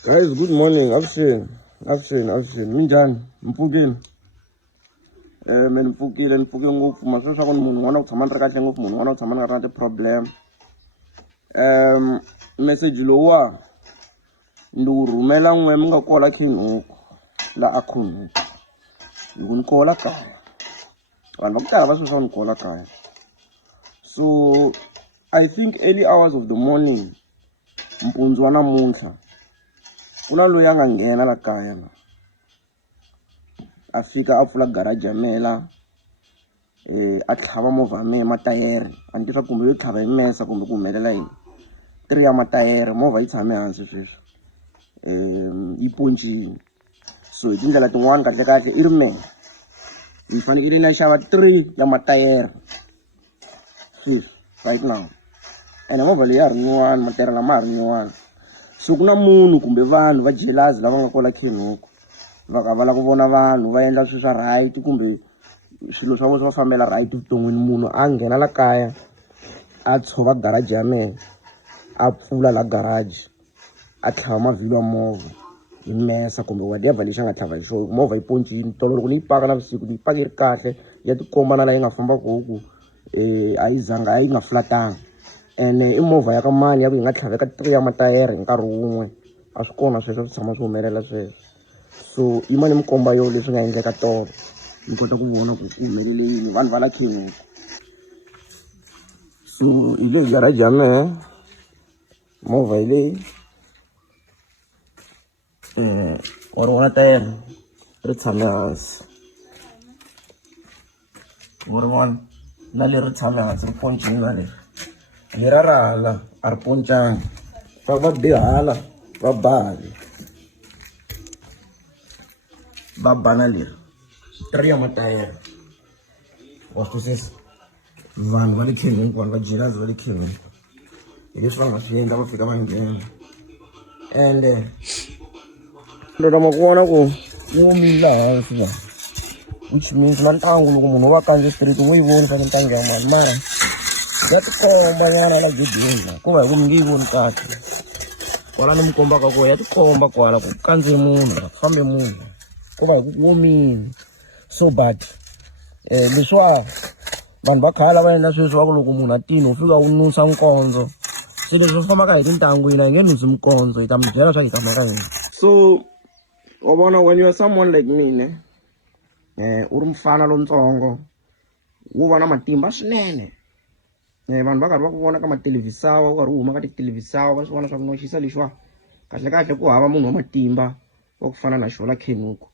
Guys, good morning. Avuxeni. Minjhani? Mpfukile? Me ni pfukile ngopfu. Maswo swa ku munhu un'wana u tshama ni ri kahle ngopfu, munhu un'wana u tshama ni nga ri na ti-problem. Message lowa ndi wu rhumela n'we mi nga kola Kinhuku la Akhunhuku. Loko ni kola kaya. Vanhu va ku tala va sweswi va ni kola kaya. So I think early hours of the morning, mpundzu wa namuntlha, ku na loyi a nga nghena la kaya la. A fika a pfula garage ya mela, a tlhava movha ya mehe matayere. A ni tiva kumbe yo tlhava hi mesa kumbe ku humelela yini. 3 ya matayere, movha yi tshame hansi sweswi. Yi poncini. So hi tindlela tin'wana kahle i ri mehe. Ni fanekele na xava 3 ya matayere sweswi right now. Ene movha leyi ya ha ri nyuwana, matayere lama ha ri nyuwana. So ku na munhu kumbe vanhu va jealous lava nga kola Kinhuku. Va ka va lava ku vona vanhu va endla swilo swa right kumbe swilo swa vona swa fambela right vuton'wini. Munhu a nghena la kaya a tshova garage ya mehe, a pfula la garage, a tlhava mavhilwa ya movha hi mesa kumbe whatever lexi a nga tlhava hi xona. Movha yi poncini, tolo loko ni yi paka navusiku ni yi paka yi ri kahle, ya tikomba na laha yi nga fambaka huku a yi nga flatanga. Ene i movha ya ka mani ya ku yi nga tlhaveka 3 ya matayere hi nkarhi wun'we. A swi kona sweswo swi tshama swi humelela sweswo. So yima ni mi komba yo leswi nga endleka tolo, ni kota ku vona ku humelele yini vanhu va la Kinhuku. So hi le garage ya mehe, movha hi leyi, wa ri vona tayere ri tshame hansi, wa ri vona na leri tshame hansi ri poncini na leri. Lera ra hala a ri poncanga, va be hala va bale va bana leri 3 ya matayere. Wa swi twisisa? Vanhu va le Kinhuku, vanhu va jealous va le Kinhuku, hi leswi va nga swi endla va fika va nghena. Ende lama ku vona ku wu omile hansi la, which means na ntangu loko munhu va kandze street wu yi voni ka ntangu ya mali, mara ya tikomba n'wana la gedeni la, ku va hi ku mi nge yi voni kahle. Kwala ni mi kombaka kona ya tikomba kwala ku kandze munhu, fambe munhu, ku va hi ku omile. So but leswiwa vanhu va khale va endla sweswi va ku loko munhu a tini wu fika wu nusa nkondzo. Se leswi swi fambaka hi tintangu hina hi nge nusi mikondzo, hi ta mi byela swa hi ta maka hina. So wa vona when you are someone like me u ri mfana lontsongo, wu va na matimba swinene. Vanhu va karhi va ku vona ka matelevisawa, u karhi u huma ka titelevisawa, va swi vona swa ku noxisa lexiwa kahle ku hava munhu wa matimba wa ku fana na xola Kinhuku.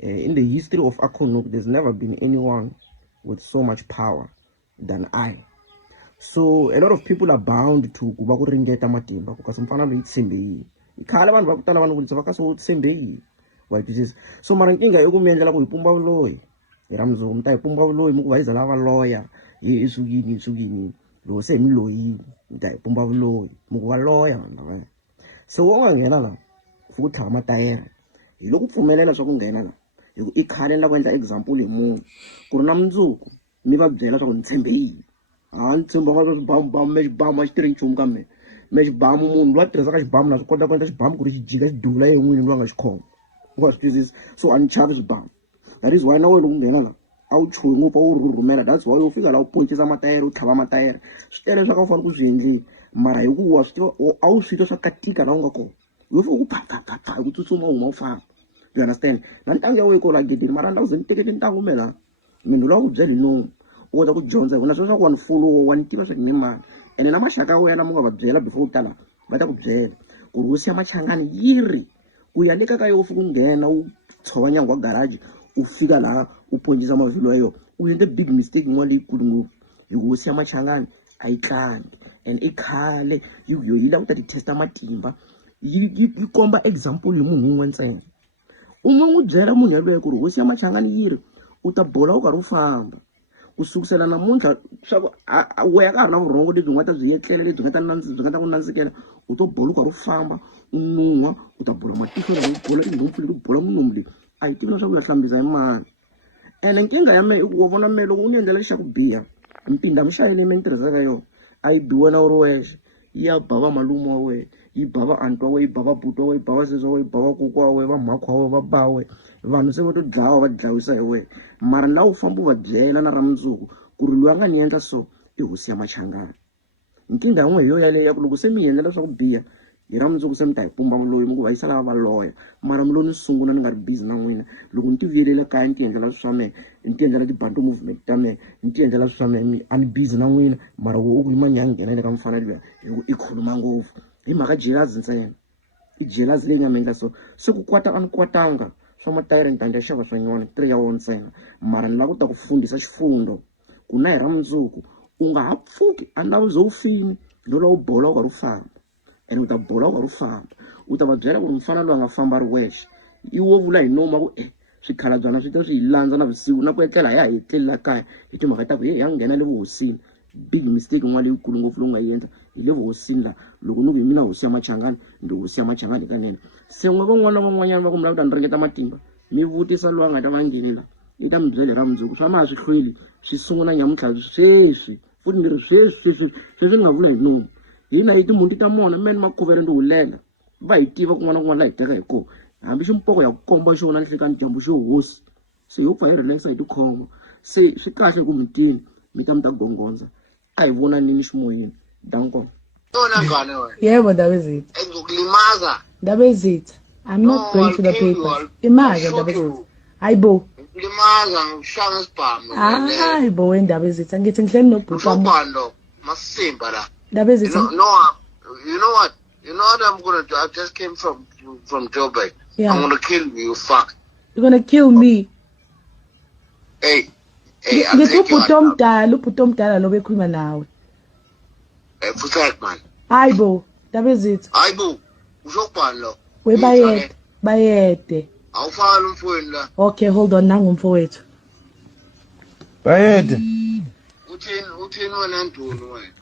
In the history of Akhunhuku, there's never been anyone with so much power than I. So a lot of people are bound to ku va ku ringeta matimba ku kasi mfana loyi tshembe yini. I khale vanhu va ku tala vanhu ku va ka so tshembe yini. Wa twisisa? So mara nkinga i ku mi endlela ku hi pumba vuloyi. Hi ra mundzuku mi ta hi pumba vuloyi mi ku va hi zala va lawyer, hi sukini loko se hi mi loyini mi ta hi pumba vuloyi mi ku va lawyer vanhu lavaya. So wo nga nghena la fuku tlhava matayere, hi loko pfumelela swa ku nghena la hi ku i khale ni la ku endla example hi munhu ku ri na mundzuku mi va byela swa ku ni tshembe yini. Ni tshembanga swibamu me xibamu a xi tirhi nchumu ka me xibamu munhu loyi a tirhisaka xibamu na swi kota ku endla xibamu ku ri xi jika xi duvula ye n'wini loyi a nga xi khoma. U nga swi twisisa? So a ni chavi swibamu. That is why na wena loko nghena la a wu chuhi ngopfu, a wu rhumela. That's why u fika la u poncisa matayere, u tlhava matayere. Swi tele swa ka u fanele ku swi endleni, mara hi ku wa swi tiva a wu swi twa swa katika la u nga kona. U fika ku pha hi ku tsutsuma u huma u famba. You understand? Na ntangu ya wena ko la gedeni, mara ni la ku ze ni tekete ntangu mela munhu loyi a ku byela hi nomu u kota ku dyondza hi ku na swilo swa ku wa ni follow, wa ni tiva swa ku ni mani. Ene na maxaka ya wena mu nga va byela before u tala va ta ku byela ku ri hosi ya Machangani yi ri ku ya le ka yo u fika u nghena u tshova nyangu wa garage u fika laha u poncisa mavhilwa ya yona. U endle big mistake yin'wana leyikulu ngopfu hi ku hosi ya Machangani a yi tlangi and i khale yi lava ku ta ti testa matimba, yi komba example hi munhu wun'we ntsena. U nga n'wi byela munhu yaloye ku ri hosi ya Machangani yi ri u ta bola u karhi u famba. Ku sukusela namuntlha swa ku wehe ka ha ri na vurhongo lebyi nga ta byi etlela, lebyi nga ta ku nandzikela, u to bola u karhi u famba u nuha, u ta bola matihlo lama, u bola tinhompfu leti, u bola munomu leyi. A hi tivi na swa ku ya hlambisa hi mani. Ene nkingha ya mehe i ku wa vona mehe loko u ni endlela lexi xa ku biha, mpinda mixayi leyi me ni tirhisaka yona a yi biwa na u ri wexe, yi ya ba va malume wa wena, yi ba va antwa we, yi ba va buti wa we, yi ba va sesi wa we, yi ba va kokwa wa we, va mhakho wa we, va ba we. Vanhu se va to dlawa va dlawisa hi we. Mara na u famba u va byela na ra mundzuku ku ri loyi a nga ni endla so i hosi ya Machangani. Nkingha n'we hi yo yaleyo ya ku loko se mi endlela swa ku biha hi ra mundzuku se mi ta hi pumba muloyi mi ku va yisa lava va loya. Mara muloyi ni sungula ni nga ri busy na n'wina. Loko ni ti vuyelela kaya ni ti endlela swa mehe, ni ti endlela tibantu movement ta mehe, ni ti endlela swa mehe, a ni busy na n'wina. Mara u ku yima ni ya nghena le ka mfana luya i khuluma ngopfu hi mhaka jealousy ntsena. I jealousy leyi nga mi endla so. Se ku kwata a ni kwatanga swa matayere ni ta ndya xava swa nywana 3 ya wona ntsena. Mara ni lava ku ta ku fundisa xifundo ku na hi ra mundzuku u nga ha pfuki a na uze u fini lola u bola u karhi u famba. And u ta bola u karhi u famba u ta va byela ku ri mfana loyi a nga famba ri wexe i wo vula hi noma ku swikhalabyanaa swi ta swi hi landza na vusiku na ku etlela hi ya hi etlelela kaya hi timhaka ta ku hi ya nghena le vuhosini. Big mistake n'wana leyikulu ngopfu lowu nga yi endla hi le vuhosini laha. Loko ni ku hi mina hosi ya Machangani ndi hosi ya Machangani hikanene. Se n'we van'wana na van'wanyana va ku mi lava ku ta ni ringeta matimba mi vutisa loyi a nga ta va ngheni laha i ta mi byela ra mundzuku swa maha swi hlweli swi sungula nyamuntlha sweswi futhi ni ri sweswi ni nga vula hi nomu. Hina hi timuti ta mona meni makhuvere ndi hulela va hi tiva kun'wana na kun'wana la hi teka hi kona. Hambi ximpoko ya ku komba xona nhlekani dyambu xo hosi. Se hi pfa hi relaxa hi tikhoma. Se swi kahle ku mitini mi ta gongondza a hi vonanini ximoyeni. Danko. Yebo, Ndabezitha. Ndabezitha. I'm not going to the papers. Imaga Ndabezitha. Hayibo. Limaza ngishanga isibhamu. Hayibo we Ndabezitha ngithi ngihleli nobhuti wami. Ubando masimba la. Ndabezitha. You know what? You know what I'm gonna do? I just came from Joburg. Yeah. I'm gonna kill you, you fuck. You're gonna kill me. Hey, I'll take you out. Ubhuti omdala lo bekhuluma nawe. Protect man. Hayibo, Ndabezitha. Hayibo, ushokubani lo? We bayede. Awufana umfowenu la. Okay, hold on, nangu mfowethu. Bayede. Uthini wena Ntoni wena?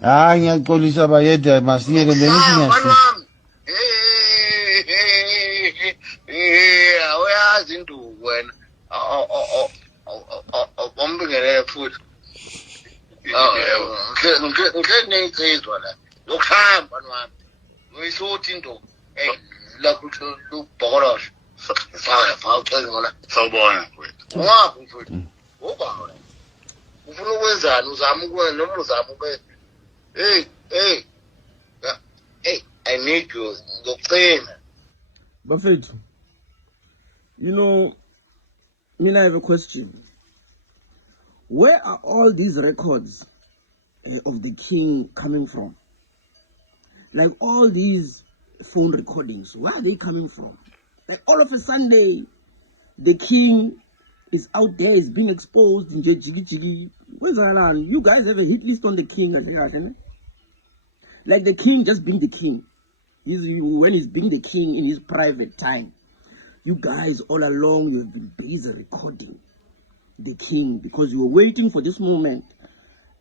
Hayi ngiyaxolisa bayede masiyeke wami. Awuyazi induku wena. Ombingelele futhi. Ngeke nengizizwa la. Lokuhamba wami. Uyisuthi induku. La kuthi ubhokolosho. Faka ngola. Sawubona mfowethu. Ungaphi mfowethu? Uba wena. Ufuna ukwenzani uzama ukwenza noma uzama ukwenza? Hey, I need you. Buffett, you know, I have a question. Where are all these records of the king coming from? Like all these phone recordings, where are they coming from? Like all of a Sunday, the king is out there, is being exposed in Jiggy. Where's Alan? You guys have a hit list on the king? Like the king just being the king. When he's being the king in his private time. You guys all along, you have been busy recording the king because you were waiting for this moment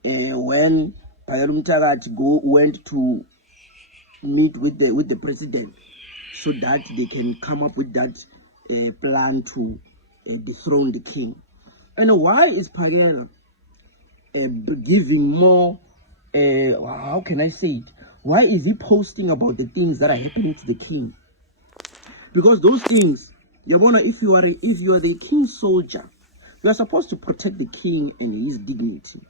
when Payalum Tarat went to meet with the president so that they can come up with that plan to dethrone the king. And why is Payal giving more, how can I say it? Why is he posting about the things that are happening to the king? Because those things, Yabona, if you are the king's soldier, you are supposed to protect the king and his dignity.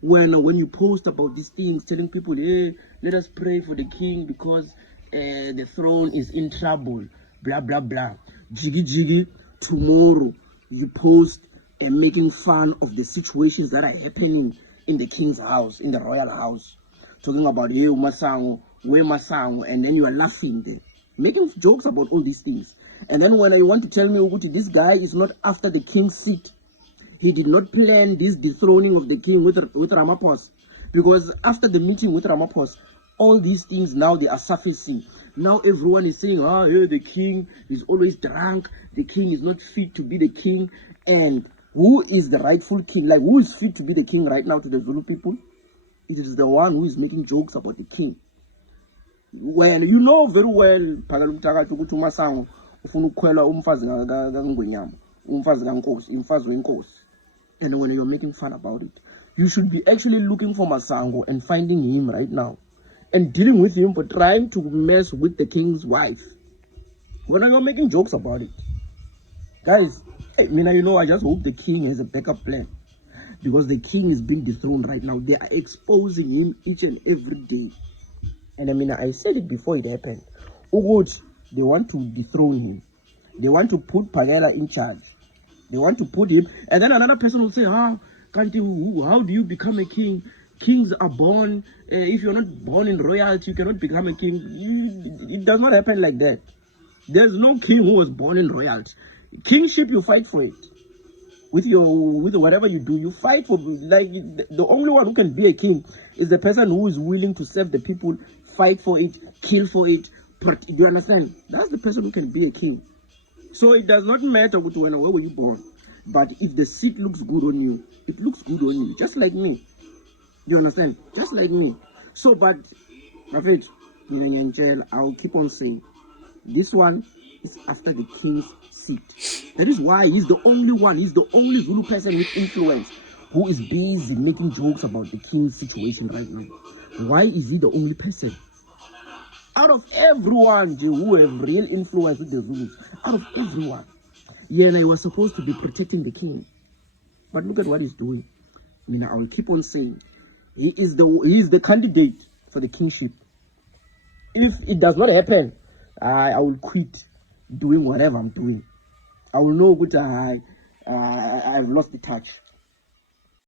When you post about these things, telling people, hey, let us pray for the king because the throne is in trouble, blah, blah, blah. Jiggy, tomorrow you post making fun of the situations that are happening in the king's house, in the royal house. Talking about, hey, Masango, where Masango, and then you are laughing there. Making jokes about all these things. And then when you want to tell me, Uguti, this guy is not after the king's seat. He did not plan this dethroning of the king with Ramaphosa. Because after the meeting with Ramaphosa, all these things now they are surfacing. Now everyone is saying, hey, the king is always drunk. The king is not fit to be the king. And who is the rightful king? Like, who is fit to be the king right now to the Zulu people? It is the one who is making jokes about the king. Well, you know very well, Masango, and when you're making fun about it, you should be actually looking for Masango and finding him right now and dealing with him for trying to mess with the king's wife. When you're making jokes about it, guys, I just hope the king has a backup plan, because the king is being dethroned right now. They are exposing him each and every day. And I said it before it happened. They want to dethrone him. They want to put Phakela in charge. They want to put him, and then another person will say, how do you become a king? Kings are born. If you're not born in royalty, you cannot become a king. It does not happen like that. There's no king who was born in royalty. Kingship, you fight for it. With whatever you do, you fight for. Like, the only one who can be a king is the person who is willing to serve the people, fight for it, kill for it. Do you understand? That's the person who can be a king. So it does not matter where were you born, but if the seat looks good on you, it looks good on you, just like me. You understand? Just like me. So, but Rafid, I'll keep on saying, this one is after the king's seat. That is why he's the only one. He's the only Zulu person with influence who is busy making jokes about the king's situation right now. Why is he the only person? Out of everyone who have real influence with the Zulus, out of everyone, and I was supposed to be protecting the king. But look at what he's doing. I will keep on saying, he is the candidate for the kingship. If it does not happen, I will quit doing whatever I'm doing. I will know I've lost the touch.